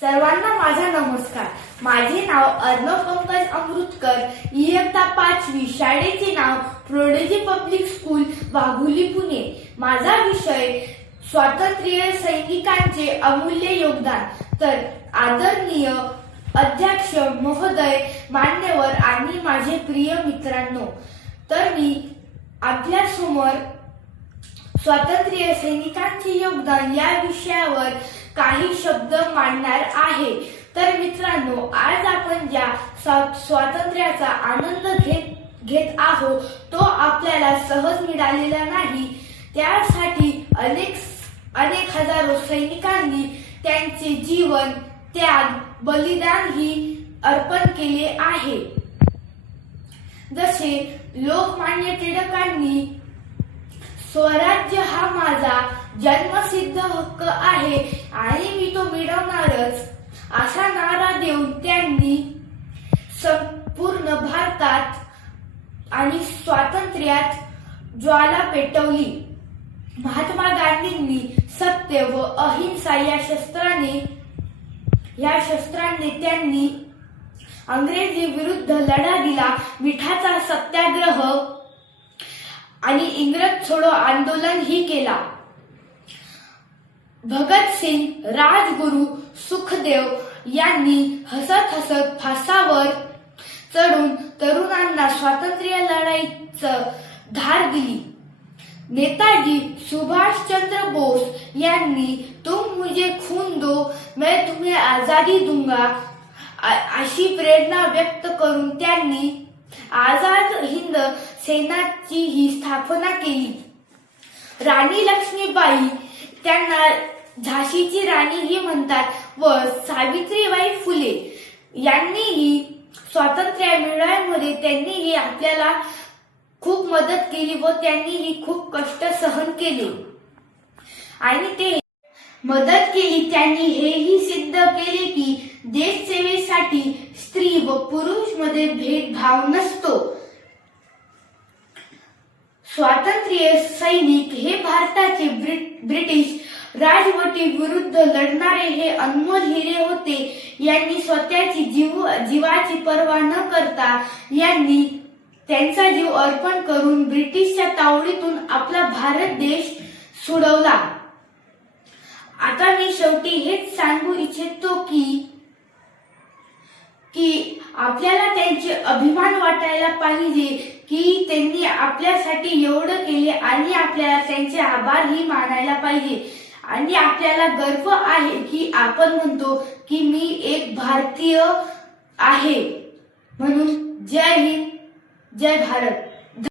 सर्वांना माझा नमस्कार. माझे नाव अर्णव पंकज अमृतकर. इयत्ता पाचवी शाळेचे नाव prodigy public school Waghuli Pune. माझा विषय स्वातंत्र्य सैनिकांचे अमूल्य योगदान. तर आदरणीय अध्यक्ष महोदय मान्यवर आणि माझे प्रिय मित्रांनो तर मी आपल्यासमोर स्वातंत्र्य सैनिकांचे योगदान या विषयावर काही शब्द मांडणार आहे. तर मित्रांनो आज आपण ज्या स्वातंत्र्याचा आनंद घेत घेत आहोत तो आपल्याला सहज मिळालेला नाही. त्यासाठी अनेक अनेक हजारो सैनिकांनी त्यांचे जीवन त्याग बलिदान ही अर्पण केले आहे. जसे लोकमान्य टिळकांनी स्वराज्य हा माझा जन्मसिद्ध हक्क आहे आणि मी तो मिळवणारच. असा नारा देऊन त्यांनी संपूर्ण भारतात आणि स्वातंत्र्यात ज्वाला पेटवली. महात्मा गांधींनी सत्य व अहिंसा या शस्त्राने या शस्त्राने त्यांनी अंग्रेजी विरुद्ध लढा दिला. मिठाचा सत्याग्रह आणि इंग्रज छोडो आंदोलन ही केला. भगतसिंग राजगुरू सुखदेव यांनी हसत हसत फासावर चढून तरुणांना स्वातंत्र्य लढाईचं धार दिली. नेताजी सुभाषचंद्र बोस यांनी तुम मुझे खून दो मैं तुम्हें आजादी दूंगा. अशी प्रेरणा व्यक्त करून त्यांनी आझाद हिंद सेनाची ही स्थापना केली. राणी लक्ष्मीबाई त्यांना झाशीची राणी ही म्हणतात व सावित्रीबाई फुले. यांनीही स्वातंत्र्य मिळवण्यामध्ये त्यांनीही आपल्याला खूप मदत केली व त्यांनीही खूप कष्ट सहन केले. आणि ते मदत केली त्यांनी हेही सिद्ध केले की देश सेवेसाठी स्त्री व पुरुषमध्ये भेदभाव नसतो. स्वातंत्र्य सैनिक हे भारताचे ब्रिट- ब्रिटिश राजवटी विरुद्ध लढणारे हे अनमोल हिरे होते. यांनी स्वतःची जीव जीवाची पर्वा न करता यांनी त्यांचा जीव अर्पण करून ब्रिटिशच्या तावडीतून आपला भारत देश सोडवला. आता मी शेवटी हेच सांगू इच्छितो की की आपल्याला त्यांचे अभिमान वाटायला पाहिजे की त्यांनी आपल्यासाठी एवढं केले आणि आपल्याला त्यांचे आभारही मानायला पाहिजे. आणि आपल्याला गर्व आहे की आपण म्हणतो की मी एक भारतीय आहे. म्हणून जय हिंद जय भारत.